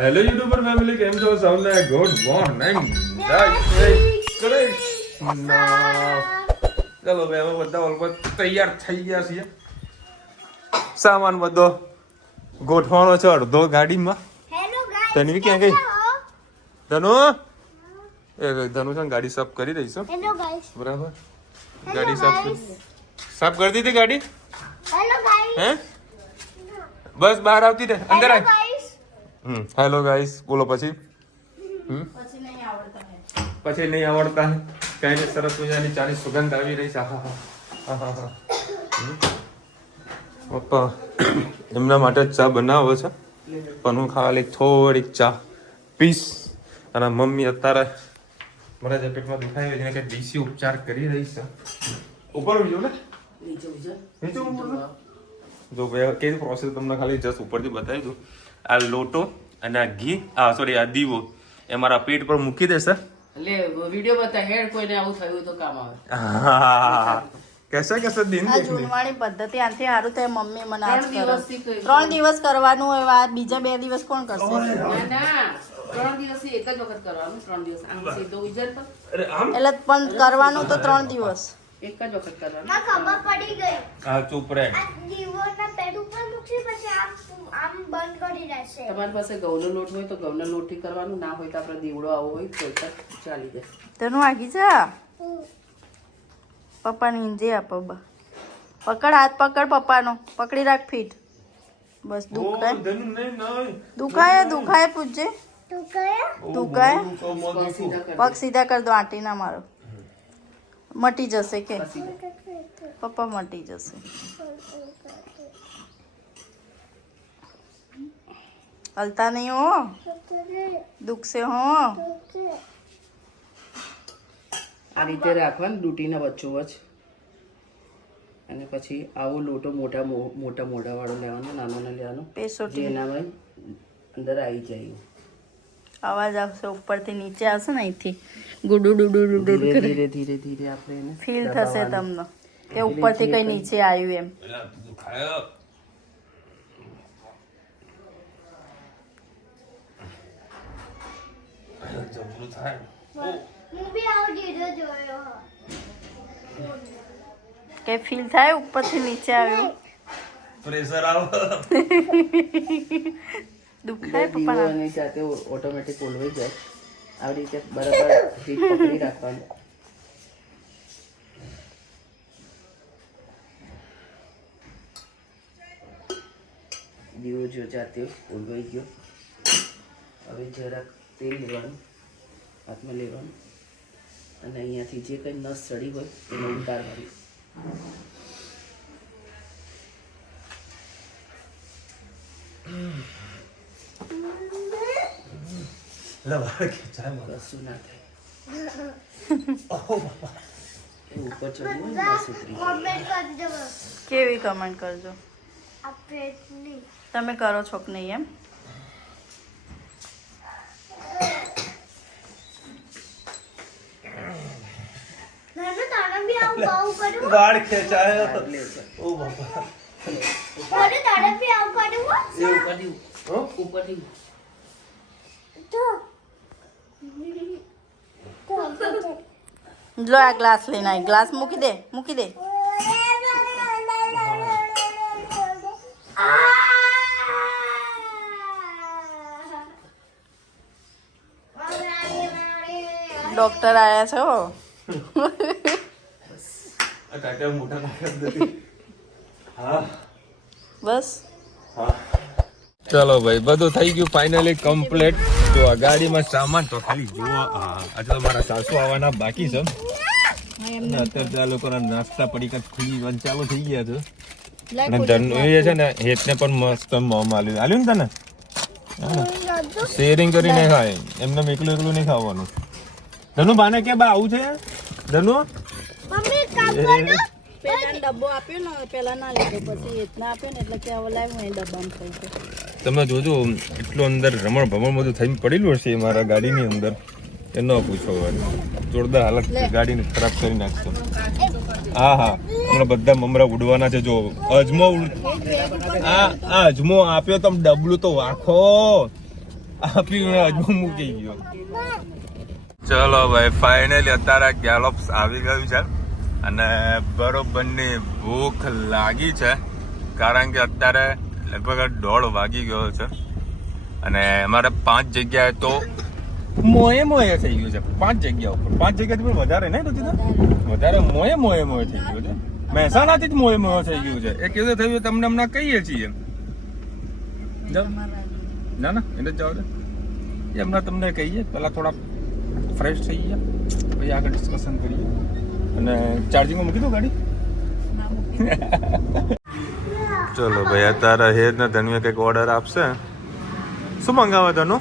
Hello YouTuber family, કેમ છો સૌને? ગુડ મોર્નિંગ, જય શ્રી કૃષ્ણ. ચલો ભાઈ, હવે બધા ઓલમોસ્ટ તૈયાર થઈ ગયા છીએ. સામાન બધો ગોઠવાનો છે અડધો ગાડીમાં. તન્વી ક્યાં ગઈ? ધનુ ધનુ છે ને ગાડી સાફ કરી રહી છે. બરાબર, ગાડી સાફ કરી દીધી ગાડી. હે બસ બહાર આવતી રે, અંદર આય. હેલો ગાઈસ બોલો. પછી નહીં આવડતા કઈ ને. સરસ મજાની ચાની સુગંધ આવી રહી છે. પપ્પા એમના માટે ચા બનાવો છે, પણ હું ખાલી થોડીક ચા પીસ. અને મમ્મી અત્યારે મને જે પેટમાં દુખાય છે કે ડીસી ઉપચાર કરી રહી છે. ઉપર ઉજો ને નીચે ઉપર જો ભાઈ કેવી પ્રોસેસ તમને ખાલી જસ્ટ ઉપરથી બતાવી દઉં. આ લોટો અને આ ઘી, સોરી આ દીવો એ મારા પેટ પર મૂકી દેશે. એટલે વિડિયો બતા હેડ કોઈને આવું થયું તો કામ આવે. કેસે દિન આ જૂનવાણી પદ્ધતિ આથી સારું થાય. મમ્મી મને આજ કરે 3 દિવસ કરવાનું હોય. આ બીજા 2 દિવસ કોણ કરશે? ના 3 દિવસ એક જ વખત કરવાનું. 3 દિવસ આમ સીધો ઉજર પર એટલે પણ કરવાનું તો 3 દિવસ એક જ વખત કરવાનું. માં ખબર પડી ગઈ. હા ચૂપ રહે. આ દીવોના પેડ ઉપર મૂકી પછી આમ બંધ કરી દેશે. તમારી પાસે ઘઉંનો લોટ હોય તો ઘઉંના લોટથી કરવાનું. ના હોય તો આપણે દીવડો આવો હોય તો ચાલી જાય. તેનું આગી જા પપ્પાને ઈંજે આપ. પકડ, હાથ પકડ પપ્પાનો. પકડી રાખ ફીટ. બસ દુખાય પૂછજે. તું કયા? દુખાય. પગ સીધા કર દો. આંટી ના મારો. મટી જશે કે પપ્પા મટી જશે. હલતા નહીં હો, દુખશે હો. આ રીતે રાખવાનું ડૂટીના વચ્ચોવચ. અને પછી આવો લોટો મોટા મોઢાવાળો લેવાનો, નાનો ના લેવાનો. પેસોટી જેનામાં અંદર આવી જાય. અવાજ આવશે ઉપરથી નીચે આવશે ને અહીંથી ગુડુ ડુડુ ડુડુ ધીરે ધીરે ધીરે આપણે એને ફીલ થશે તમને કે ઉપરથી કઈ નીચે આવ્યું એમ. હું બી આવો જીરો જોયો હો. કે ફીલ થાય ઉપરથી નીચે આવ્યું? પ્રેશર આવો. દુખાય દીવો પપ્પા? એની સાથે ઓટોમેટિક ઓલવાઈ જાય. આવી રીતે બરાબર ફીટ પકડી રાખવાનું. દીવો જો જાતે ઓલવાઈ ગયો. હવે જરાક તેલ લેવાનું, હાથમાં લેવાનું અને અહીંયાથી જે કંઈ નસ ચડી હોય એને ઉતારવાની. કશું ના થાય. એ ઉપર ચડ્યું હોય ને બસ ઉતરી જાય. કોમેન્ટ કરજો. કેવી કમેન્ટ કરજો. આ પેટની તમે કરો છો કે નહીં એમ? નાનો તારા બી આવું બહુ કરું. વાળ ખેંચાય. લે ઉપર. ઓ બાપા. મને તારા બી આવું કરું હો. એ ઉપરથી ઉપરથી લો આ ગ્લાસ લઈને આવી. ગ્લાસ મૂકી દે, મૂકી દે. ડોક્ટર આયા છો? બસ ચલો ભાઈ, બધું થઈ ગયું ફાઇનલી કમ્પ્લીટ. જો આ ગાડીમાં સામાન તો ખાલી જુઓ. આજે તો મારા સાસુ આવવાના બાકી છે. અત્યારે આ લોકોના નાસ્તા પડીકા ખુલ્લી ચાલુ થઈ ગયા છે. અને ધનુ છે ને હેતને પણ મસ્ત મોમ આલ્યું ને તને. શેરિંગ કરીને ખાય, એમને એકલું નહીં ખાવાનું. ધનુ બાને કે બા આવું છે ધનુ? મમ્મી કામ કરો. પેલા ડબ્બો આપ્યો ને, પેલા ના લીધો, પછી એટલા આપ્યો ને એટલે કે હવે લાવ હું ડબ્બામાં થઈ ગયો. તમે જોજો એટલું અંદર રમણ ભમણ બધું થઈને પડેલું હશે મારા ગાડીની અંદર. એ ન પૂછો, જોરદાર હાલત ગાડીને ખરાબ કરી નાખશો. હા હમણાં બધા મમરા ઉડવાના છે. જો અજમો આ અજમો આપ્યો તમે ડબલું તો વાખો. આપી અજમો મૂકી ગયો. ચલો ભાઈ ફાઇનલી અત્યારે ગેલોપ્સ આવી ગયું છે અને બરોબરની ભૂખ લાગી છે કારણ કે અત્યારે લગભગ 1:30 વાગી ગયો છે અને અમારે 5 જગ્યાએ તો મોએ થઈ ગયું છે. 5 જગ્યા ઉપર 5 જગ્યાથી પણ વધારે નહીં તો વધારે મોએ થઈ ગયું છે. મહેસાણાથી જ મોએ થઈ ગયું છે. એ કેવું થયું તમને હમણાં કહીએ છીએ. ના એને જાવ દે એ હમણાં તમને કહીએ પહેલાં થોડા ફ્રેશ થઈ ગયા પછી આગળ ડિસ્કશન કરીએ અને ચાર્જિંગમાં મૂકી દો ગાડી. ચલો ભાઈ અત્યારે હેર ને ધનવે કંઈક ઓર્ડર આપશે. શું મંગાવે ધનુ?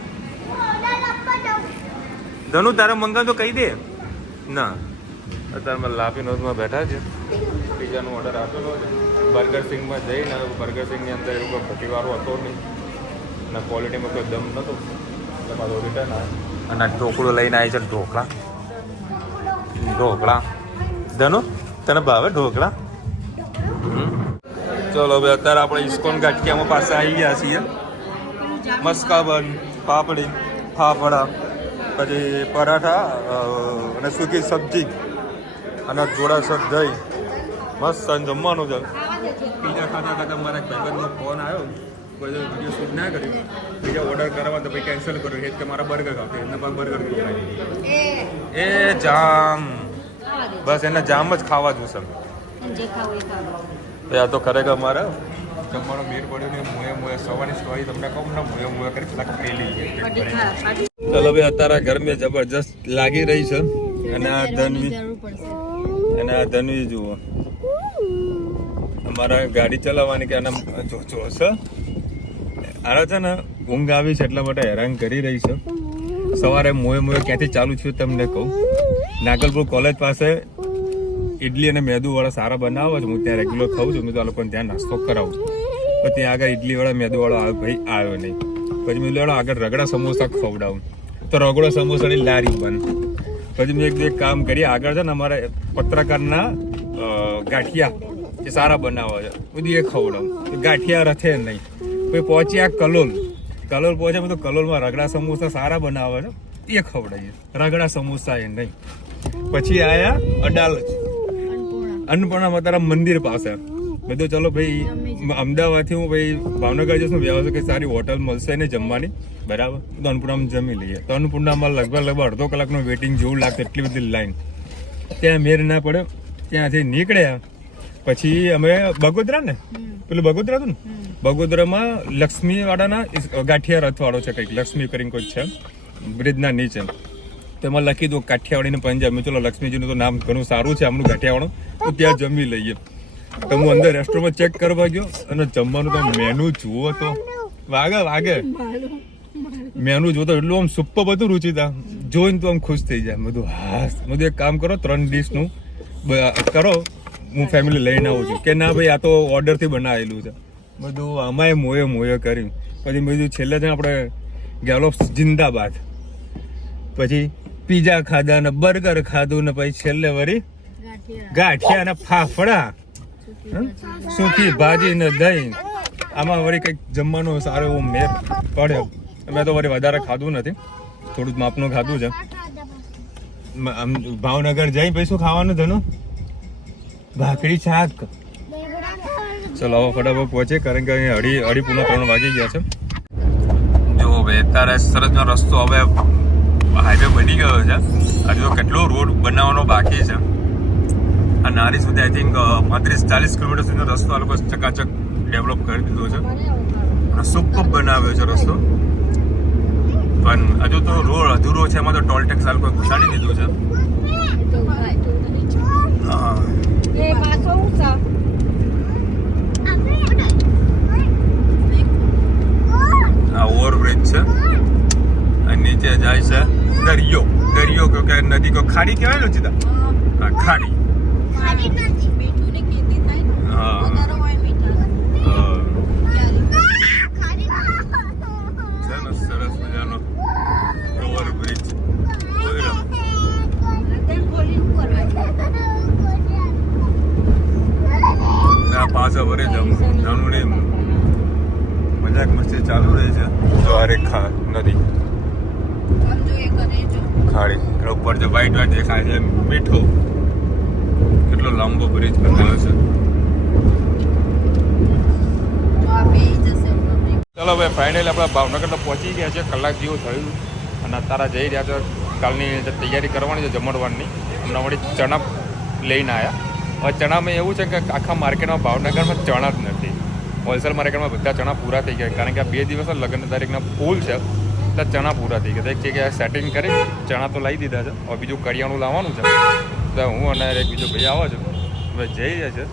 ધનુ તારે મંગાવ તો કહી દે. ના અત્યારે મેં લાપી નોઝમાં બેઠા છે. પિઝાનો ઓર્ડર આપેલો છે. બર્ગર સિંગમાં જઈને બર્ગર સિંગની અંદર એ લોકો ભટીવાળો હતો નહીં અને ક્વોલિટીમાં કોઈ દમ નહોતો એટલે મારો રિટર્ન આવે અને ઢોકળું લઈને આવી છે. ઢોકળા ધનુ તને ભાવે ઢોકળા? ચલો ભાઈ અત્યારે આપણે ઇસ્કોન ગાંઠિયામાં પાસે આવી ગયા છીએ. મસ્કાબન, પાપડી, ફાફડા, પછી પરાઠા અને સૂકી સબ્જી અને જોડાસર દહીં મસ્ત જમવાનું છે. પીઝા ખાતા મારા ભાઈબંધનો ફોન આવ્યો કોઈ વિડીયો શૂટ ના કર્યું બીજા ઓર્ડર કરવા તો ભાઈ કેન્સલ કર્યું એ કે મારા બર્ગર ખાતે એમને પણ બર્ગર એ જામ બસ એને જામ જ ખાવા જોશે. આ તો ખરેખર મારે જમવાનો મેર પડ્યો ને મોએ સવારની સ્ટોરી તમને કહું ને મોએ કરી પેલા પેલી ચલો ભાઈ અત્યારે ગરમી જબરજસ્ત લાગી રહી છે અને આ ધનવી જુઓ અમારા ગાડી ચલાવવાની કે આના જો છે આને છે ને ઊંઘ આવી છે એટલા માટે હેરાન કરી રહી છે. સવારે મોએ ક્યાંથી ચાલુ થયું તમને કહું. નાગલપુર કોલેજ પાસે ઇડલી અને મેદુવાળા સારા બનાવે છે. હું ત્યાં રેગ્યુલર ખાઉં છું. મેં તો આ લોકોને ત્યાં નાસ્તો કરાવું છું તો ત્યાં આગળ ઇડલીવાળા મેદુવાળો આવે ભાઈ આવ્યો નહીં. પછી મેં લેવાડો આગળ રગડા સમોસા ખવડાવું તો રગડા સમોસાની લારી બંધ. પછી મેં એક કામ કરીએ આગળ છે ને અમારે પત્રકારના ગાંઠિયા એ સારા બનાવે છે બધું એ ખવડાવું તો ગાંઠિયા રથે નહીં. પછી પહોંચ્યા કલોલ પહોંચ્યા તો કલોલમાં રગડા સમોસા સારા બનાવે છે એ ખવડાવીએ રગડા સમોસા એ નહીં. પછી આયા અડાલજ અન્નપૂર્ણા તારા મંદિર પાસે. મેં તો ચલો ભાઈ અમદાવાદથી હું ભાઈ ભાવનગર જઈશું વ્યવસ્થિત કે સારી હોટલ મળશે ને જમવાની બરાબર તો અન્નપૂર્ણામાં જમી લઈએ. તો અન્નપૂર્ણામાં લગભગ અડધો કલાકનું વેઇટિંગ જેવું લાગતું એટલી બધી લાઈન. ત્યાં મેર ના પડ્યો ત્યાંથી નીકળ્યા પછી અમે બગોદરા ને પેલું બગોદરા હતું ને બગોદરામાં લક્ષ્મીવાળાના ગાંઠિયા રથવાળો છે કંઈક લક્ષ્મી કરીને કોઈ છે બ્રિજના નીચે. તો એમાં લખી દો કાઠિયાવાડીને પંજાબ. મેં ચલો લક્ષ્મીજીનું તો નામ ઘણું સારું છે આમનું ગાંઠિયાવાળું તો ત્યાં જમી લઈએ. તો હું અંદર રેસ્ટોરન્ટમાં ચેક કરવા ગયો અને જમવાનું તો મેનુ જુઓ તો વાગે મેનુ જુઓ તો એટલું આમ સુપર બધું રુચિતા જોઈને તો આમ ખુશ થઈ જાય. બધું હાસ બધું એક કામ કરો 3 ડિશનું કરો હું ફેમિલી લઈને આવું છું કે ના ભાઈ આ તો ઓર્ડરથી બનાવેલું છે બધું આમાંય મોએ કર્યું. પછી બધું છેલ્લે છે આપણે ગેલોપ્સ જિંદાબાદ પછી પીઝા ખાધા ને બર્ગર ખાધું ને પછી છેલ્લે વળી ગાંઠિયા ને ફાફડા સૂકી ભાજી ને દહીં. આમાં વળી કંઈક જમવાનું સારું એવું મેર પડે. મેં તો વળી વધારે ખાધું નથી થોડું જ માપનું ખાધું છે. આમ ભાવનગર જઈ પછી શું ખાવાનું ધનું? ભાખરી શાક. ચલો હવે ફટાફટ પહોંચે કારણ કે અહીં અઢી પૂર્ણ 3 વાગી ગયા છે. જો ભાઈ અત્યારે સરસનો રસ્તો હવે હાઈવે બની ગયો છે. હજુ કેટલો રોડ બનાવવાનો બાકી છે. આ નારી સુધી આઈ થિંક 35-40 કિલોમીટર સુધીનો રસ્તો આ લોકો ચકાચક ડેવલપ કરી દીધો છે અને સુપર બનાવ્યો છે રસ્તો. પણ હજુ તો રોડ અધૂરો છે. એમાં તો ટોલ ટેક્સ આ લોકોએ ઘટાડી દીધું છે. હા આ ઓવરબ્રિજ છે અને નીચે જાય છે દરિયો કે નદી કો ખાડી કહેવાય ને સીધા હા ખાડી. સરસ મજાનો ઓવરબ્રિજ પાછા વરે જમણી મજાક મસ્તી ચાલુ રહી છે. દ્વારકા નદી ઉપર જે વ્હાઈટ વ્હાઈટ દેખાય છે મીઠો કેટલો લાંબો બ્રિજ બનાવ્યો છે. ચલો ભાઈ ફાઇનલી આપણે ભાવનગર તો પહોંચી ગયા છે, કલાક જેવું થયું અને અત્યારે જઈ રહ્યા છે કાલની જે તૈયારી કરવાની છે જમણવારની. હમણાં વળી ચણા લઈને આવ્યા. હવે ચણામાં એવું છે કે આખા માર્કેટમાં ભાવનગરમાં ચણા જ નથી. હોલસેલ માર્કેટમાં બધા ચણા પૂરા થઈ ગયા કારણ કે આ 2 દિવસ લગ્ન તારીખના ફૂલ છે એટલે ચણા પૂરા થઈ ગયા. એક જગ્યાએ સેટિંગ કરી ચણા તો લાવી દીધા છે. હવે બીજું કરિયાણું લાવવાનું છે તો હું અને એક બીજો ભાઈ આવો છો હવે જઈ રહ્યા છે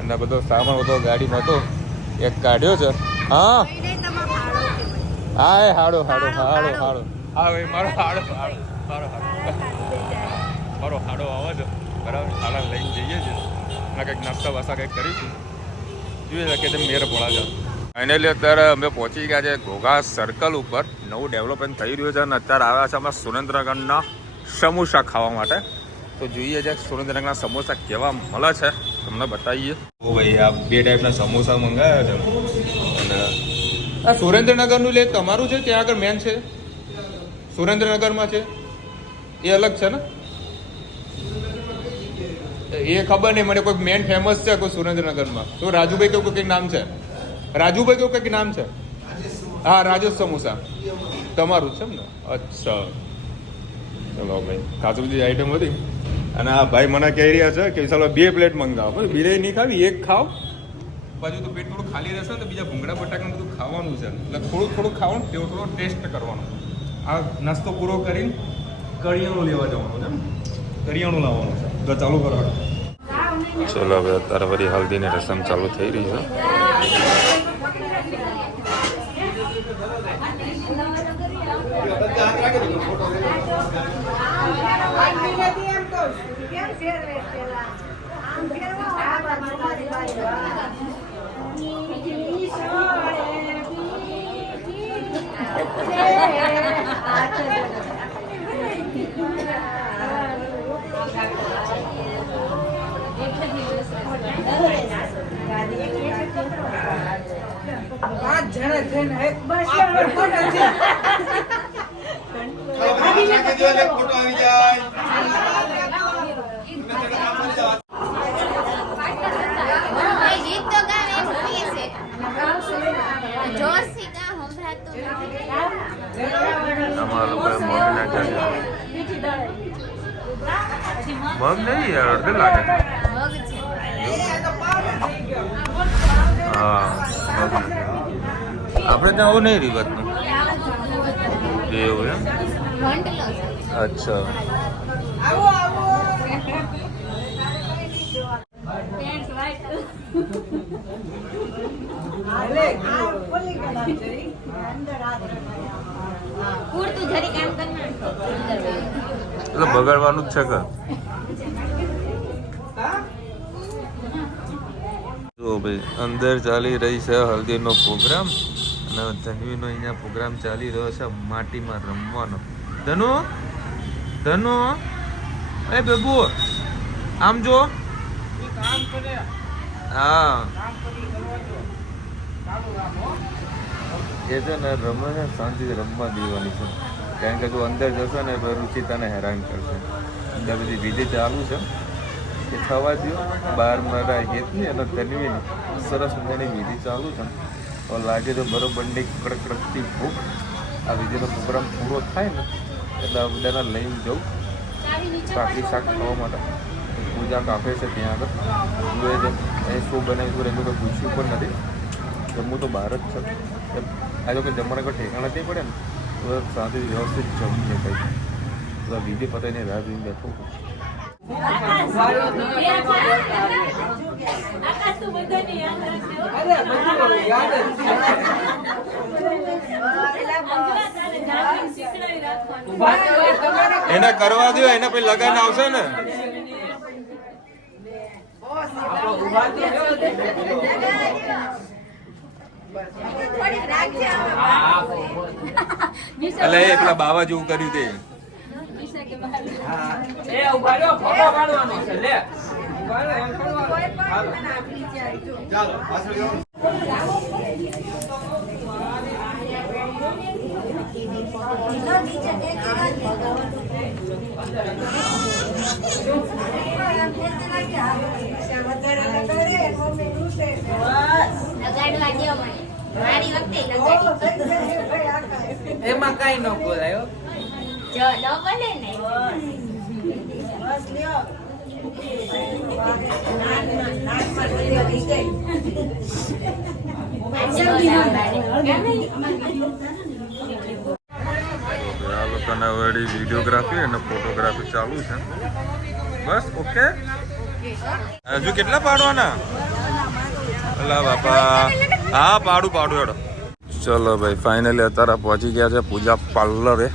અને બધો સામાન બધો ગાડીમાં હતો એક કાઢ્યો છે. હા હા એ હાડો હાડો હાડો હાડો હા ભાઈ મારો હાડો હાડો મારો હાડો આવે છે બરાબર. હાડા લઈને જઈએ છીએ અને કંઈક નાસ્તા વાસ્તા કંઈક કરીશું જોઈએ કે મેર પોળા છે. ફાઇનલી અત્યારે અમે પહોંચી ગયા છે ઘોઘા સર્કલ ઉપર. નવું ડેવલપમેન્ટ થઈ રહ્યું છે અને અત્યારે આવ્યા છે અમે સુરેન્દ્રનગરના સમોસા ખાવા માટે. તો જોઈએ છે સુરેન્દ્રનગરના સમોસા કેવા મળે છે તમને બતાવીએ. ઓ ભાઈ આ 2 ટાઈપના સમોસા મંગાવ્યા છે અને આ સુરેન્દ્રનગરનું લે તમારું છે ત્યાં આગળ મેન છે સુરેન્દ્રનગરમાં છે એ અલગ છે ને એ ખબર નહીં મને. કોઈ મેન ફેમસ છે કોઈ સુરેન્દ્રનગરમાં તો રાજુભાઈ કેવું કંઈક નામ છે રાજુભાઈ કેવું કંઈક નામ છે. હા રાજેશ સમોસા તમારું છે ને. અચ્છા ચલો ભાઈ કાચું બધી આઈટમ હતી અને આ ભાઈ મને કહી રહ્યા છે કે ચાલો 2 પ્લેટ મંગાવો. બિરયાની નહીં ખાવી એક ખાઓ બાજુ તો પેટ થોડું ખાલી રહેશે તો બીજા ભૂંગળા બટાકાનું બધું ખાવાનું છે એટલે થોડું ખાવાનું તેવો થોડો ટેસ્ટ કરવાનો. આ નાસ્તો પૂરો કરીને કરિયાણું લેવા જવાનું છે કરિયાણું લાવવાનું છે તો ચાલુ કરો. ચલો હવે અત્યારે ફરી હલ્દીની રસમ ચાલુ થઈ રહી છે. મગ નહીં યાર અડધે લાગે છે. હા આપણે ત્યાં આવું નહીં રહી વાતનું એવું એમ. અચ્છા એટલે બગાડવાનું જ છે કે જો ભાઈ અંદર ચાલી રહી છે હલ્દીનો પ્રોગ્રામ અને ધનવીનો અહીંયા પ્રોગ્રામ ચાલી રહ્યો છે માટીમાં રમવાનો. ધનુ એ બેબુ આમ જો હા એ છે ને રમે છે શાંતિથી રમવા દેવાની છે કારણ કે તું અંદર જશો ને તો રુચિતાને હેરાન કરશે. અંદર બધી વિધિ ચાલુ છે કે થવા દો બહાર મારા હેતની અને ધનવીની સરસ મજાની વિધિ ચાલુ છે. તો લાગે તો બરોબરની કડકડકતી ભૂખ આ વિધિનો પ્રોગ્રામ પૂરો થાય ને એટલે આ બધાને લઈને જવું કાકડી શાક ખાવા માટે. પૂજા કાફે છે ત્યાં આગળ જોઈએ છે અહીં શું બનાવ્યું એનું કોઈ પૂછ્યું પણ નથી. જમવું તો બહાર જ છે આ જો કે જમવાના કોઈ ઠેકાણા નહીં પડે ને તો શાંતિથી વ્યવસ્થિત જમી શકાય. તો વિધિ પતાવીને રાહ જોઈને બેઠો એને કરવા દો એને પછી લગન આવશે ને. એટલે એકલા બાવા જેવું કર્યું તે લગાડવા દ્યો મને. મારી વખતે લગાડી. એમાં કઈ ન બોલાયો. જો ન બને ને. આ લોકોને વળી વિડીયોગ્રાફી અને ફોટોગ્રાફી ચાલુ છે. બસ ઓકે. હજુ કેટલા પાડવાના? અલા બાપા. હા પાડું હેડો. ચલો ભાઈ ફાઇનલી અત્યારે પહોંચી ગયા છે પૂજા પાર્લરે.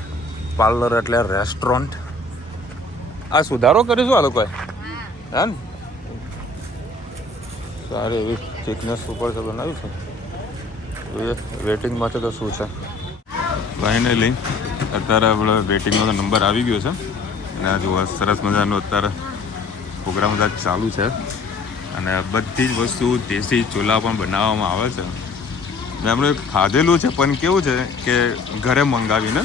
પાર્લર એટલે રેસ્ટોરન્ટ. આ સુધારો કરીશું આ લોકોએ, હા ને? સારી એવી થિકનેસ ઉપર છે બનાવ્યું છે. વેટિંગમાં છે તો શું છે. ફાઇનલી અત્યારે આપણે વેટિંગનો નંબર આવી ગયો છે અને આ જુઓ સરસ મજાનો અત્યારે પ્રોગ્રામ બધા ચાલુ છે અને બધી જ વસ્તુ દેશી ચૂલા પણ બનાવવામાં આવે છે. મેં આપણે ખાધેલું છે પણ કેવું છે કે ઘરે મંગાવીને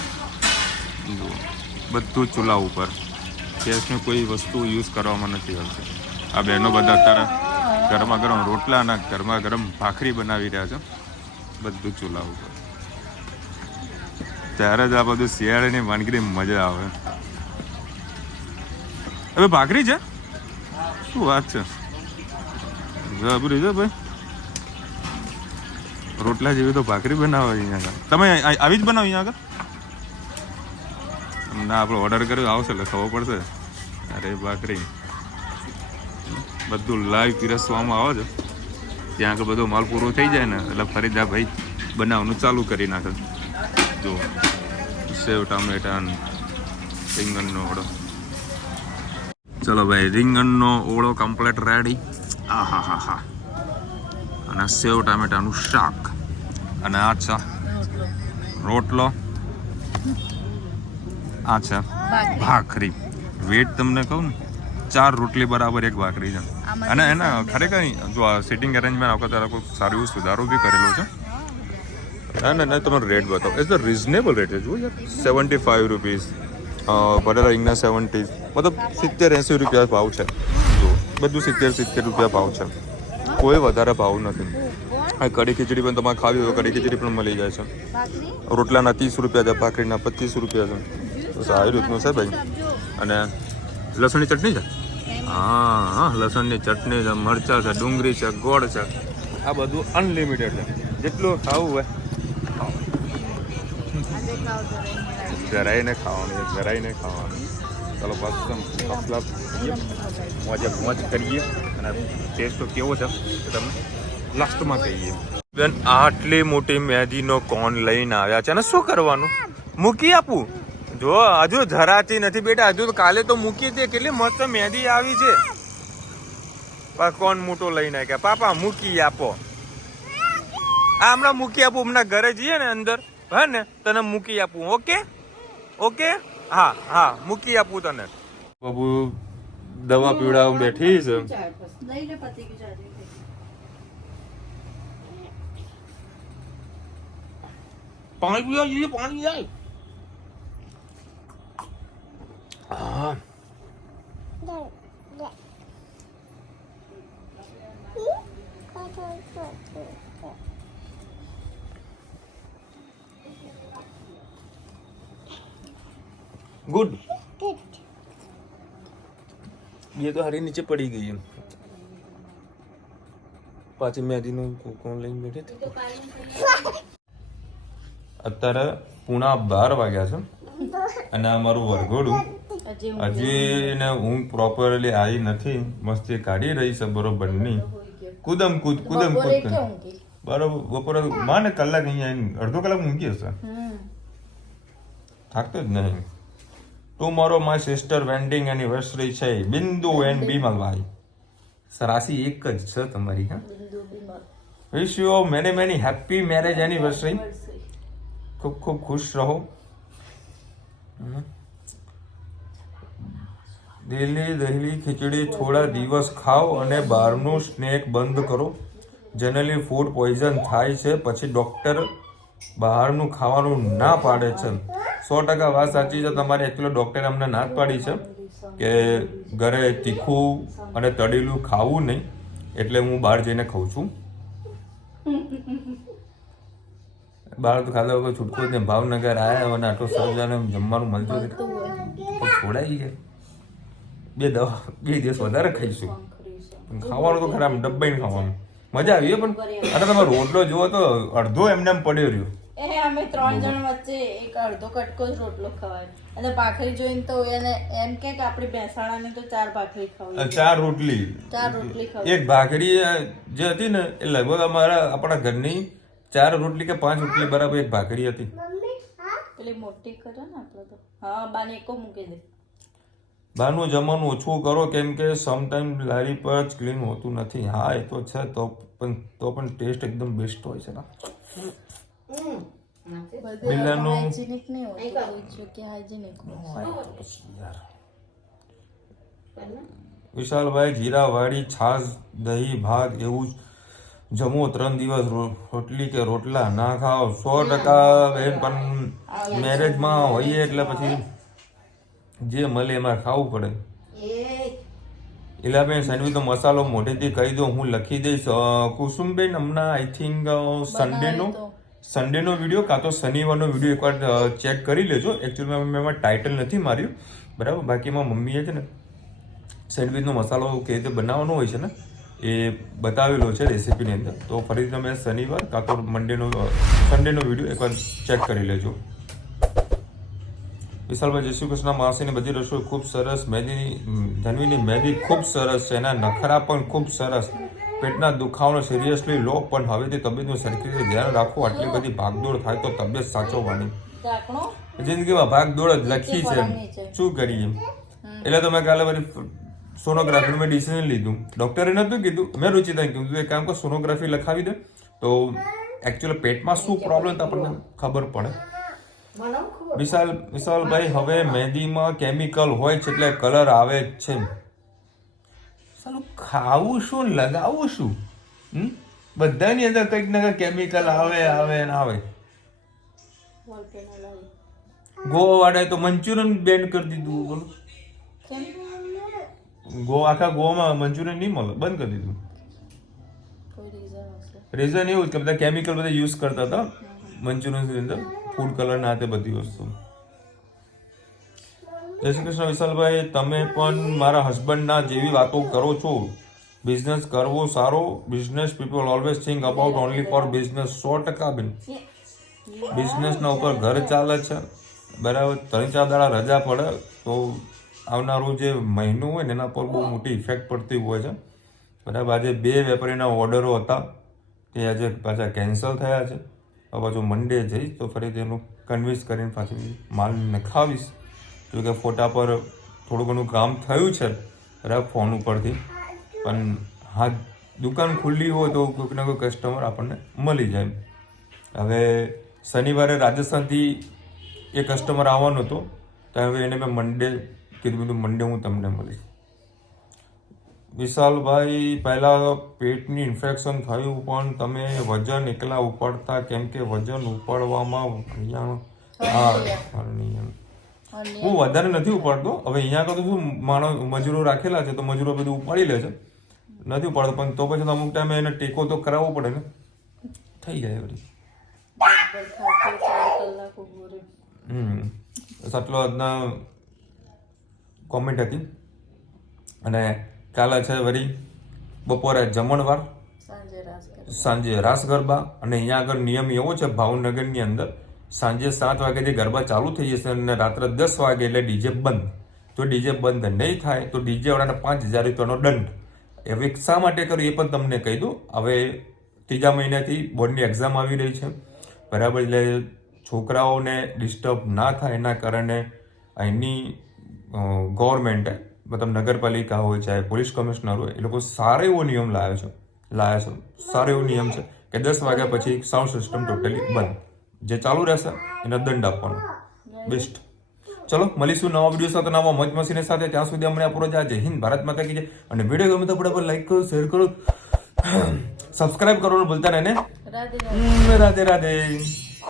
બધું ચૂલા ઉપર, ગેસની કોઈ વસ્તુ યુઝ કરવામાં નથી આવતી. આ બહેનો બધા અત્યારે ગરમા ગરમ રોટલા અને ગરમા ગરમ ભાખરી બનાવી રહ્યા છે બધું ચૂલા ઉપર. ત્યારે જ આ બધું શિયાળાની વાનગીની મજા આવે. હવે ભાખરી છે, શું વાત છે, જબરી છે ભાઈ. રોટલા જેવી તો ભાખરી બનાવો અહીંયા આગળ. તમે આવી જ બનાવો અહીંયા આગળ? ના, આપણે ઓર્ડર કર્યો આવશે એટલે ખબર પડશે. અરે ભાખરી બધું લાઈવ પીરસવામાં આવે છે. ત્યાં આગળ બધો માલ પૂરો થઈ જાય ને એટલે ફરીદા ભાઈ બનાવવાનું ચાલુ કરી નાખે. જો સેવ ટામેટા રીંગણનો ઓળો. ચલો ભાઈ રીંગણનો ઓળો કમ્પ્લીટ રેડી. આ હા. અને સેવ ટામેટાનું શાક અને આ છે રોટલો, આ છે ભાખરી. વેટ તમને કહું ને 4 રોટલી બરાબર 1 ભાખરી છે. અને એના ખરેખર જો આ સિટિંગ અરેન્જમેન્ટ આખો તારા કોઈ સારું એવું સુધારો બી કરેલો છે. ના તમારો રેટ બતાવો. ઇટ્સ ધ રિઝનેબલ રેટ છે. જુઓ યાર 75 રૂપીસ, બટેટા રીંગણા 70, મતલબ 70-80 રૂપિયા ભાવ છે. જો બધું 70 રૂપિયા ભાવ છે, કોઈ વધારે ભાવ નથી. આ કઢી ખીચડી પણ તમારે ખાવી હોય કઢી ખીચડી પણ મળી જાય છે. રોટલાના 30 રૂપિયા છે, ભાખરીના 25 રૂપિયા છે. તો સારી રીતનું છે ભાઈ. અને લસણની ચટણી છે. હા, લસણની ચટણી છે, મરચાં છે, ડુંગળી છે, ગોળ છે. આ બધું અનલિમિટેડ છે. જેટલું ખાવું હોય જરાઈને ખાવાનું. ચાલો મોજ કરીએ અને ટેસ્ટ તો કેવો છે તમને લાસ્ટમાં કહીએ. બેન આટલી મોટી મહેંદીનો કોન લઈને આવ્યા છે અને શું કરવાનું? મૂકી આપું? જો હજુ ધરાતી નથી બેટા, હજુ કાલે તો મૂકી દે. કેટલી મસ્ત મહેંદી આવી છે. કોન મોટો લઈને આવ્યા. પાપા મૂકી આપો. આ હમણાં મૂકી આપું. હમણાં ઘરે જઈએ ને અંદર, હા ને, તને મૂકી આપું. ઓકે. હા મૂકી આપું તને. બાબુ દવા પીવડાવવા બેઠી છે. પાણી પીવા જઈએ, પાણી જાય. હા गुड. ये तो हरी नीचे पड़ी गई है. पाછી મેદીનું કોણ લઈને બેઠી હતી. અત્યારે 11:30 વાગ્યા છે અને આ મારું વરઘોડું હજી ને ઊંઘ પ્રોપરલી આવી નથી. મસ્તી કાઢી રહી છે બરોબરની. કૂદમ કૂદ બરોબર. બપોરે માને કલાક અહીંયા અડધો કલાક ઊંઘી હશે. થાકતો જ નહીં. Tomorrow my sister wedding anniversary છે. બિંદુ એન્ડ બીમલભાઈ રાશિ એક જ છે તમારી. હા, wish you many happy marriage anniversary. ખૂબ ખૂબ ખુશ રહો. દહેલી ખીચડી થોડા દિવસ ખાઓ અને બહારનું સ્નેક બંધ કરો. જનરલી ફૂડ પોઈઝન થાય છે, પછી ડોક્ટર બહારનું ખાવાનું ના પાડે છે. 100% વાત સાચી છે તમારી. એકચ્યુઅલી ડૉક્ટરે અમને ના જ પાડી છે કે ઘરે તીખું અને તળેલું ખાવું નહીં, એટલે હું બહાર જઈને ખાઉં છું. બહાર તો ખાધા વગર છૂટકો જ નહીં. ભાવનગર આવ્યા અને આટલું સરસ જમવાનું મળતું તો છોડાઈ ગયા. 2 દિવસ વધારે ખાઈશું, પણ ખાવાનું તો ખરા ડબ્બાઈને ખાવાનું મજા આવી. પણ અને તમે રોટલો જુઓ તો અડધો એમને એમ પડ્યો રહ્યો. એ અમે 3 જણ વચ્ચે એક અડધો કટકો જ રોટલો ખવાય, અને ભાખરી જોઈને તો એને એમ કે આપણી બેસાણાને તો 4 ભાખરી ખાવી, 4 રોટલી ખાવી. એક ભાખરી જે હતી ને એ લગભગ અમારા આપણા ઘરની 4 રોટલી કે 5 રોટલી બરાબર એક ભાખરી હતી. પેલી મોટી કરે ને આપણે તો. હા, બાને એકો મૂકી દે. બહારનું જમવાનું ઓછું કરો, કેમ કે સમટાઈમ લારી પર જ ક્લીન હોતું નથી. હા એ તો છે, તો પણ ટેસ્ટ એકદમ બેસ્ટ હોય છે ને. હાઇજેનિક નહીં હોતું, કોઈ જગ્યાએ હાઇજેનિક હોય. વિશાલભાઈ, જીરાવાળી છાશ, દહીં, ભાત એવું જમો 3 દિવસ રોટલી કે રોટલા ના ખાઓ. 100% બેન, પણ મેરેજમાં હોઈએ એટલે પછી જે મળે એમાં ખાવું પડે. ઇલાબેન, સેન્ડવિચનો મસાલો મોઢેથી કહી દો, હું લખી દઈશ. કુસુમબેન, હમણાં આઈ થિંક સન્ડેનો વિડીયો કાં તો શનિવારનો વિડીયો એકવાર ચેક કરી લેજો. એકચ્યુઅલી મેં એમાં ટાઇટલ નથી માર્યું, બરાબર. બાકી એમાં મમ્મીએ છે ને સેન્ડવિચનો મસાલો કેવી રીતે બનાવવાનો હોય છે ને એ બતાવેલો છે રેસીપીની અંદર. તો ફરીથી તમે શનિવાર કાં તો સન્ડેનો વિડીયો એકવાર ચેક કરી લેજો. વિશાલભાઈ, જય શ્રી કૃષ્ણ. માસીની બધી રસોઈ ખૂબ સરસ. ધનવીની મહેંદી ખૂબ સરસ છે, એના નખરા પણ ખૂબ સરસ. પેટના દુખાવાનો સિરિયસલી લો, પણ હવેથી તબિયતનું સરખી રીતે ધ્યાન રાખો. આટલી બધી ભાગદોડ થાય તો તબિયત સાચવવાની. જિંદગીમાં ભાગદોડ જ લખી છે, શું કરીએ. એટલે તો મેં કાલે બધી સોનોગ્રાફીનું મેં ડિસિઝન લીધું. ડૉક્ટરે નહોતું કીધું, મેં રુચિતાને કીધું એક કામ કર, સોનોગ્રાફી લખાવી દે તો એકચ્યુઅલી પેટમાં શું પ્રોબ્લેમ તો આપણને ખબર પડે. વિશાલભાઈ, હવે મહેંદીમાં કેમિકલ હોય છે એટલે કલર આવે જ છે. સાલું ખાવું શું લગાવવું શું? બધાની અંદર કંઈક ને કંઈક કેમિકલ આવે. ગોવાવાળાએ તો મંચુરિયન બેન કરી દીધું. બોલો, આખા ગોવામાં મંચુરિયન નહીં મળે, બંધ કરી દીધું. રીઝન એવું કે બધા કેમિકલ બધા યુઝ કરતા હતા મંચુરિયનની અંદર, ફૂડ કલર ના તે બધી વસ્તુ. જય શ્રી કૃષ્ણ. વિશાલભાઈ, તમે પણ મારા હસબન્ડના જેવી વાતો કરો છો. બિઝનેસ કરવો સારો. Business people always think about only for business. 100% બેન, બિઝનેસના ઉપર ઘર ચાલે છે, બરાબર. 3-4 દાડા રજા પડે તો આવનારો જે મહિનો હોય ને એના પર બહુ મોટી ઇફેક્ટ પડતી હોય છે, બરાબર. આજે 2 વેપારીના ઓર્ડરો હતા તે આજે પાછા કેન્સલ થયા છે. હવે પાછું મંડે જઈશ તો ફરીથી એનું કન્વિન્સ કરીને પાછું માલ નખાવીશ. જો કે ફોટા પર થોડું ઘણું કામ થયું છે, બરાબર, ફોન ઉપરથી. પણ હા, દુકાન ખુલ્લી હોય તો કોઈક ના કોઈ કસ્ટમર આપણને મળી જાય. હવે શનિવારે રાજસ્થાનથી એ કસ્ટમર આવવાનો હતો, તો હવે એને મેં મંડે કીધું, મંડે હું તમને મળીશ. વિશાલભાઈ, પહેલાં પેટની ઇન્ફેક્શન થયું, પણ તમે વજન એકલા ઉપાડતા, કેમ કે વજન ઉપાડવામાં હું વધારે નથી ઉપાડતો. હવે અહીંયા આગળ તો શું માણસ મજૂરો રાખેલા છે તો મજૂરો બધું ઉપાડી લે છે, નથી ઉપાડતો. પણ તો પછી અમુક ટાઈમે એને ટેકો તો કરાવવો પડે ને, થઈ જાય બધી. આટલો આજના કોમેન્ટ હતી. અને કાલે છે વળી બપોરે જમણવાર, સાંજે રાસ ગરબા. અને અહીંયા આગળ નિયમ એવો છે ભાવનગરની અંદર, સાંજે 7 વાગ્યાથી ગરબા ચાલુ થઈ જશે અને રાત્રે 10 વાગે એટલે ડીજે બંધ. જો ડીજે બંધ નહીં થાય તો ડીજે વાળાને 5000 રૂપિયાનો દંડ. હવે શા માટે કર્યું એ પણ તમને કહી દઉં. હવે 3જા મહિનાથી બોર્ડની એક્ઝામ આવી રહી છે, બરાબર. એટલે છોકરાઓને ડિસ્ટર્બ ના થાય એના કારણે અહીંની ગવર્મેન્ટે, મતલબ નગરપાલિકા હોય ચાહે પોલીસ કમિશનર હોય, એ લોકો સારો એવો નિયમ લાવ્યા છે. સારો એવો નિયમ છે કે 10 વાગ્યા પછી સાઉન્ડ સિસ્ટમ ટોટલી બંધ. જે ચાલુ રહેશે એને દંડ આપવાનો. બેસ્ટ. ચલો મળીશું નવા વિડીયો સાથે, નવા મોજ મસ્તીની સાથે. ત્યાં સુધી અમને આપણો જય હિન્દ, ભારત માતા કી જય. અને વિડીયો ગમે તો ફટાફટ લાઈક કરો, શેર કરો, સબસ્ક્રાઇબ કરવાનું ભૂલતા નહીં ને. રાધે રાધે.